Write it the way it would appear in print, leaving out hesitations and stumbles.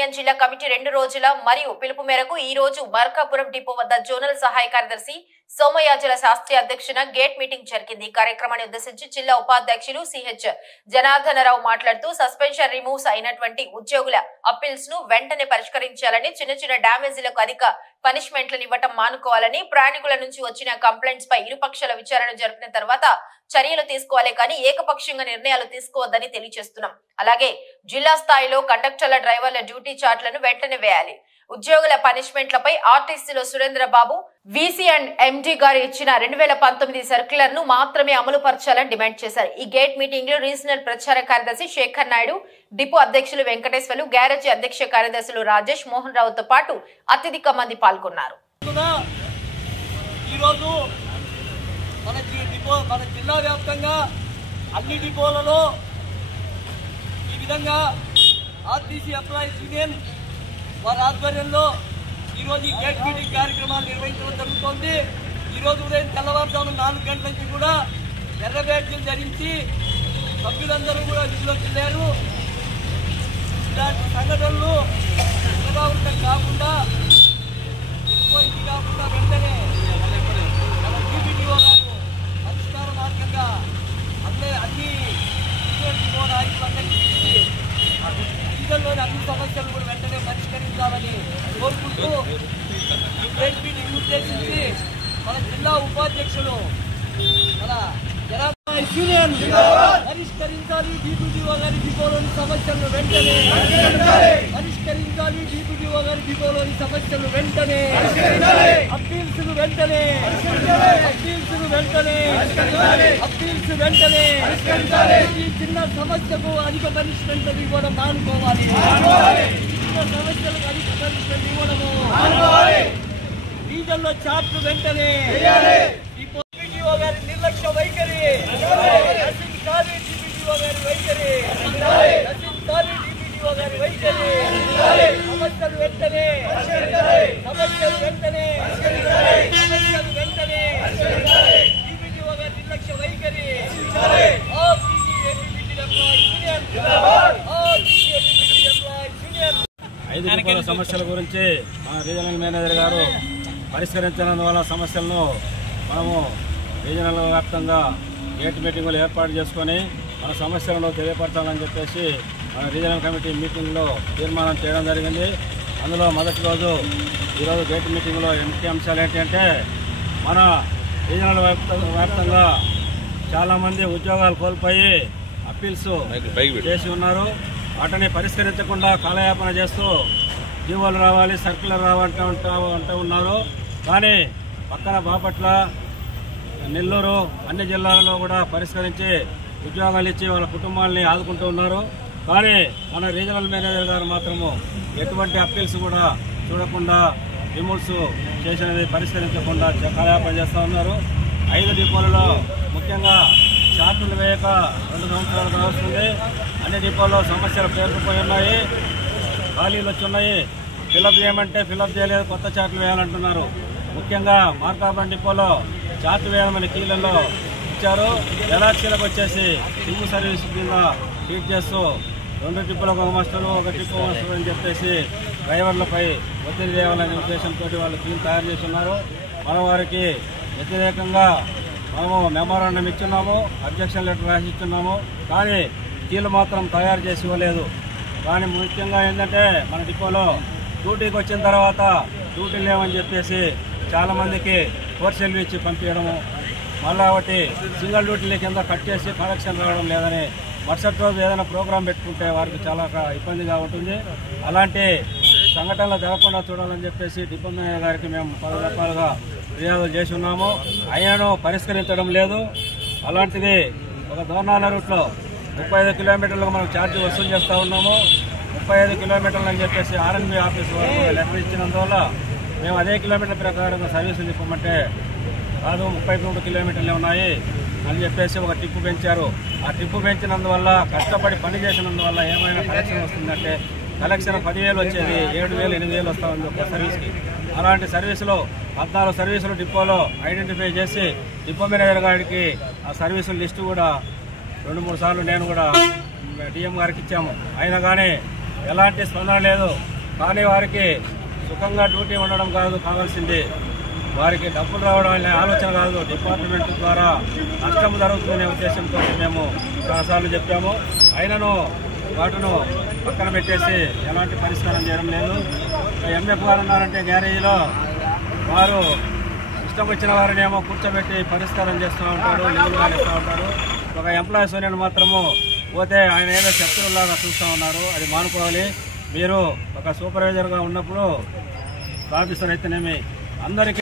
Union జిల్లా committee 2 రోజుల మరియు పిలుపు మేరకు ఈ రోజు మార్కాపురం డిపో వద్ద జోనల్ సహాయ కార్యదర్శి సోమయాజుల శాస్త్రి అధ్యక్షతన గేట్ మీటింగ్ జరిగింది। ఈ కార్యక్రమాన్ని ఉద్దేశించి జిల్లా ఉపాధ్యక్షులు సిహెచ్ జనార్దనరావు మాట్లాడుతూ సస్పెన్షన్ రిమూవ్స్ అయినటువంటి ఉద్యోగుల అప్పీల్స్ ను వెంటనే పరిష్కరించాలని, చిన్న చిన్న డ్యామేజీలకు అధిక పనిష్మెంట్లను ఇవ్వటం మానుకోవాలని, ప్రయాణికుల నుంచి వచ్చిన కంప్లైంట్స్ పై ఇరుపక్షాల విచారణ జరిపిన తర్వాత చర్యలు తీసుకోవాలి కానీ ఏకపక్షంగా నిర్ణయాలు తీసుకోవద్దని తెలియజేస్తున్నాం। అలాగే జిల్లా స్థాయిలో కండక్టర్ల, డ్రైవర్ల డ్యూటీ చార్ట్లను వెంటనే వేయాలి। ఉద్యోగుల పనిష్మెంట్లపై ఆర్టీసీలో సురేంద్ర బాబు వీసీ అండ్ ఎండీ గారు ఇచ్చిన 2019 సర్క్యులర్ ను మాత్రమే అమలు పరచాలని డిమాండ్ చేశారు। ఈ గేట్ మీటింగ్ లో రీజనల్ ప్రచార కార్యదర్శి శేఖర్ నాయుడు, డిపో అధ్యక్షులు వెంకటేశ్వర్లు, గ్యారేజీ అధ్యక్ష కార్యదర్శులు రాజేష్, మోహన్ రావుతో పాటు అత్యధిక మంది పాల్గొన్నారు। మన జిల్లా వ్యాప్తంగా అన్ని డిపోలలో ఈ విధంగా ఆర్టీసీ ఎంప్లాయీస్ యూనియన్ వారి ఆధ్వర్యంలో ఈరోజు ఈ గేట్ మీటింగ్ కార్యక్రమాలు నిర్వహించడం జరుగుతోంది। ఈరోజు ఉదయం తెల్లవారుజామున 4 గంటల నుంచి కూడా ఎర్ర బ్యాడ్జీలు ధరించి సభ్యులందరూ కూడా విధులోకి వెళ్ళారు। ఇలాంటి సంఘటనలు పునరావృతం కాకుండా వెంటనే మన టీపీటీఓ గారు పరిష్కార మార్గంగా అన్ని నాయకులందరికీ ప్రజల్లోని అన్ని సమస్యలు కూడా వెంటనే పరిష్కరించాలని కోరుకుంటూ ఈ గేట్ మీటింగ్ ఉద్దేశించి మన జిల్లా ఉపాధ్యక్షులు మన యూనియన్ పరిష్కరించాలి, డిప్యూటీఓ గారి డిపోలోని సమస్యలను వెంటనే పరిష్కరించాలి, డిప్యూటీఓ గారి డిపోలోని సమస్యలు వెంటనే అప్పీల్స్ వెంటనే ఈ చిన్న సమస్యకు అధిక పనిష్మెంట్ ఇవ్వడం మానుకోవాలి, చిన్న సమస్యలకు అధిక పనిష్మెంట్ ఇవ్వడము రీజన్లో చార్ట్లు వెంటనే డిప్యూటీఓ గారి నిర్లక్ష్య వైఖరి సమస్యలు వెంటనే డిప్యూటీఓ గారి నిర్లక్ష్య వైఖరి 5 డిపోల సమస్యల గురించి మన రీజనల్ మేనేజర్ గారు పరిష్కరించినందువల్ల సమస్యలను మనము రీజనల్ వ్యాప్తంగా గేట్ మీటింగులు ఏర్పాటు చేసుకొని మన సమస్యలను తెలియపరచాలని చెప్పేసి మన రీజనల్ కమిటీ మీటింగ్లో తీర్మానం చేయడం జరిగింది। అందులో మొదటి రోజు ఈరోజు గేట్ మీటింగ్లో ముఖ్య అంశాలు ఏంటంటే మన రీజనల్ వ్యాప్తంగా చాలామంది ఉద్యోగాలు కోల్పోయి అప్పీల్స్ చేసి ఉన్నారు। వాటిని పరిష్కరించకుండా కాలయాపన చేస్తూ జీవోలు రావాలి, సర్క్యులర్ రావాలంటూ ఉన్నారు। కానీ పక్కన బాపట్ల, నెల్లూరు అన్ని జిల్లాలలో కూడా పరిష్కరించి ఉద్యోగాలు ఇచ్చి వాళ్ళ కుటుంబాలని ఆదుకుంటూ ఉన్నారు। కానీ మన రీజనల్ మేనేజర్ గారు మాత్రము ఎటువంటి అప్పీల్స్ కూడా చూడకుండా రిమూవ్స్ చేసినవి పరిష్కరించకుండా కాలయాపన చేస్తూ ఉన్నారు। 5 డిపోలలో ముఖ్యంగా చార్టులు వేయక 2 సంవత్సరాలు కావస్తుంది। అన్ని డిపోల్లో సమస్యలు పేరుకుపోయి ఉన్నాయి, ఖాళీలు వచ్చి ఉన్నాయి, ఫిలప్ చేయమంటే ఫిలప్ చేయలేదు, కొత్త చార్టులు వేయాలంటున్నారు। ముఖ్యంగా మార్కాపురం డిపోలో చార్ట్ వేయమని కీళ్ళల్లో ఇచ్చారు, ఎలాక్షీలకు వచ్చేసి సింగు సర్వీస్ కింద ట్రీట్ చేస్తూ 2 ట్రిప్పులకు ఒక మాస్టరు, ఒక ట్రిప్ మాస్టర్ అని చెప్పేసి డ్రైవర్లపై ఒత్తిడి చేయాలనే ఉద్దేశంతో వాళ్ళు టీం తయారు చేస్తున్నారు। మన వారికి వ్యతిరేకంగా మనము మెమోరాండం ఇచ్చున్నాము, అబ్జెక్షన్ లెటర్ రాసి ఇస్తున్నాము, కానీ కీళ్ళు మాత్రం తయారు చేసి ఇవ్వలేదు। కానీ ముఖ్యంగా ఏంటంటే మన డిపోలో డ్యూటీకి వచ్చిన తర్వాత డ్యూటీ లేవని చెప్పేసి చాలామందికి కోర్సెల్వి ఇచ్చి పంపించడము, మళ్ళీ ఒకటి సింగిల్ డ్యూటీల కింద కట్ చేసి కలెక్షన్ రావడం లేదని మరుసటి రోజు ఏదైనా ప్రోగ్రాం పెట్టుకుంటే వారికి చాలా ఇబ్బందిగా ఉంటుంది। అలాంటి సంఘటనలు జరగకుండా చూడాలని చెప్పేసి డిపో మేనేజర్ గారికి మేము 10 రకాలుగా ఫిర్యాదులు చేసి ఉన్నాము, అయినను పరిష్కరించడం లేదు। అలాంటిది ఒక దోర్నాల రూట్లో 35 కిలోమీటర్లకు మనం ఛార్జీ వసూలు చేస్తూ ఉన్నాము। 35 కిలోమీటర్లు అని చెప్పేసి ఆర్ఎన్బి ఆఫీస్ వరకు లెటర్ ఇచ్చినందువల్ల మేము అదే కిలోమీటర్ ప్రకారంగా సర్వీసులు ఇవ్వమంటే కాదు 33 కిలోమీటర్లు ఉన్నాయి అని చెప్పేసి ఒక టిప్పు పెంచారు। ఆ టిప్పు పెంచినందువల్ల కష్టపడి పని చేసినందువల్ల ఏమైనా కలెక్షన్ వస్తుందంటే కలెక్షన్ 10,000 వచ్చేది 7,000 8,000 వస్తూ ఉంది ఒక సర్వీస్కి। అలాంటి సర్వీసులు 14 సర్వీసులు డిపోలో ఐడెంటిఫై చేసి డిపో మేనేజర్ గారికి ఆ సర్వీసుల లిస్టు కూడా 2-3 సార్లు నేను కూడా డిఎం గారికి ఇచ్చాము, అయినా కానీ ఎలాంటి స్పందన లేదు। కానీ వారికి సుఖంగా డ్యూటీ ఉండడం కాదు కావాల్సింది, వారికి డబ్బులు రావడం అనే ఆలోచన కాదు. డిపార్ట్మెంట్ ద్వారా నష్టం జరుగుతుందనే ఉద్దేశంతో మేము చాలాసార్లు చెప్పాము. అయినను వాటిను పక్కన పెట్టేసి ఎలాంటి పరిష్కారం చేయడం లేదు. ఎంఎఫ్ గారు ఉన్నారంటే గ్యారేజీలో వారు ఇష్టం వచ్చిన వారిని ఏమో కూర్చోబెట్టి పరిష్కారం చేస్తూ ఉంటాడు, లీవులు ఇస్తూ ఉంటారు. ఒక ఎంప్లాయీస్ యూనియన్ మాత్రము పోతే ఆయన ఏదో శత్రువులాగా చూస్తూ ఉన్నారు. అది మానుకోవాలి. మీరు ఒక సూపర్వైజర్గా ఉన్నప్పుడు ఆఫీసర్ అయితేనేమి అందరికీ